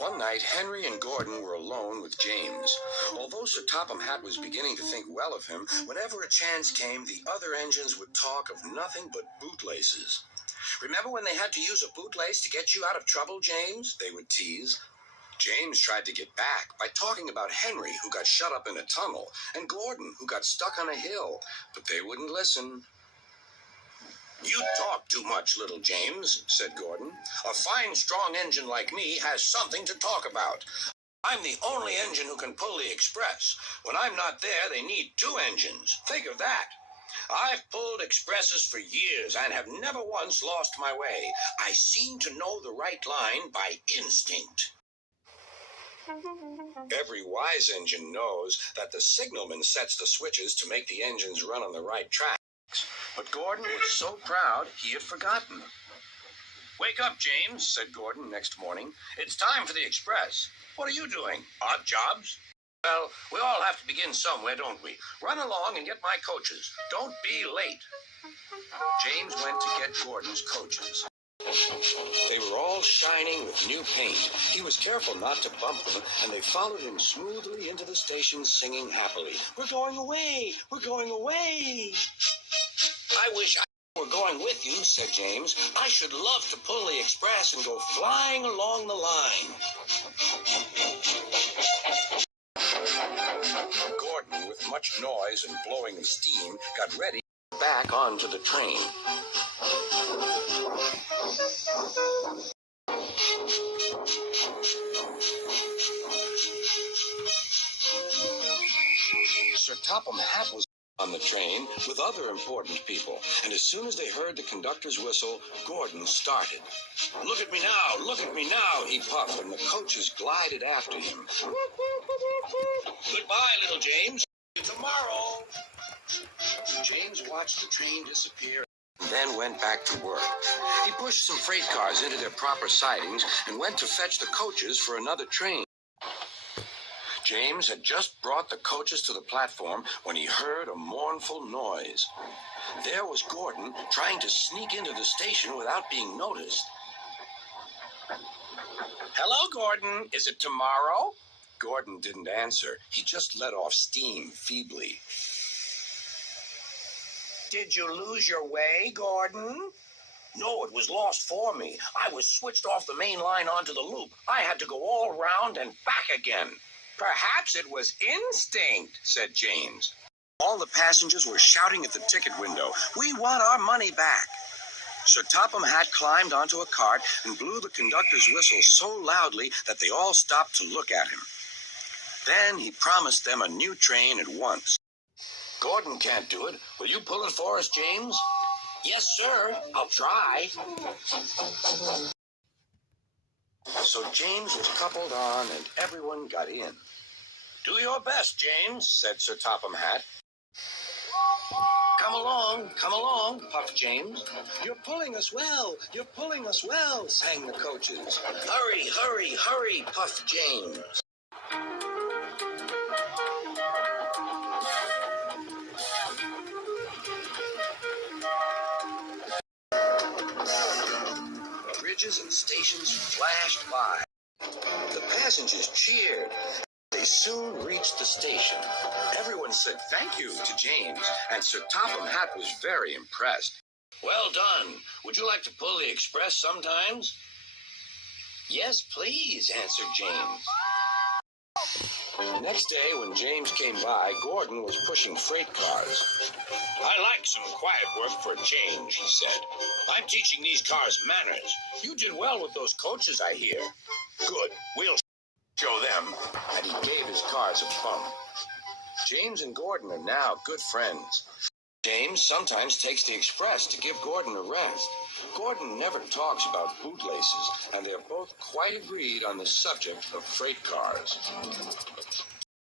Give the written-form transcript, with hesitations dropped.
One night, Henry and Gordon were alone with James. Although Sir Topham Hatt was beginning to think well of him, whenever a chance came, the other engines would talk of nothing but bootlaces. "Remember when they had to use a bootlace to get you out of trouble, James?" they would tease. James tried to get back by talking about Henry, who got shut up in a tunnel, and Gordon, who got stuck on a hill, but they wouldn't listen. "You talk too much, little James," said Gordon. "A fine, strong engine like me has something to talk about. I'm the only engine who can pull the express. When I'm not there, they need two engines. Think of that. I've pulled expresses for years and have never once lost my way. I seem to know the right line by instinct." Every wise engine knows that the signalman sets the switches to make the engines run on the right track. But Gordon was so proud he had forgotten. "Wake up, James," said Gordon next morning. "It's time for the express. What are you doing? Odd jobs?" "Well, we all have to begin somewhere, don't we? Run along and get my coaches. Don't be late." James went to get Gordon's coaches. They were all shining with new paint. He was careful not to bump them, and they followed him smoothly into the station singing happily. "We're going away! We're going away!" "I wish I were going with you," said James. "I should love to pull the express and go flying along the line." Gordon, with much noise and blowing of steam, got ready back onto the train. Sir Topham Hatt was on the train with other important people, and as soon as they heard the conductor's whistle, Gordon started. "Look at me now, look at me now," he puffed, and the coaches glided after him. "Goodbye, little James. See you tomorrow." James watched the train disappear and then went back to work. He pushed some freight cars into their proper sidings and went to fetch the coaches for another train. James had just brought the coaches to the platform when he heard a mournful noise. There was Gordon trying to sneak into the station without being noticed. "Hello, Gordon. Is it tomorrow?" Gordon didn't answer. He just let off steam feebly. "Did you lose your way, Gordon?" "No, it was lost for me. I was switched off the main line onto the loop. I had to go all round and back again." "Perhaps it was instinct," said James. All the passengers were shouting at the ticket window, "We want our money back." Sir Topham Hatt climbed onto a cart and blew the conductor's whistle so loudly that they all stopped to look at him. Then he promised them a new train at once. "Gordon can't do it. Will you pull it for us, James?" "Yes, sir. I'll try." So James was coupled on and everyone got in. "Do your best, James," said Sir Topham Hatt. Come along, puffed James. "You're pulling us well, you're pulling us well," sang the coaches. "Hurry, hurry, hurry," puffed James. Bridges and stations flashed by. The passengers cheered. They soon reached the station. Everyone said thank you to James, and Sir Topham Hatt was very impressed. "Well done. Would you like to pull the express sometimes?" "Yes, please," answered James. The next day, when James came by, Gordon was pushing freight cars. "I like some quiet work for a change," he said. "I'm teaching these cars manners. You did well with those coaches, I hear." "Good. We'll show them." And he gave his cars a bump. James and Gordon are now good friends. James sometimes takes the express to give Gordon a rest. Gordon never talks about bootlaces, and they're both quite agreed on the subject of freight cars.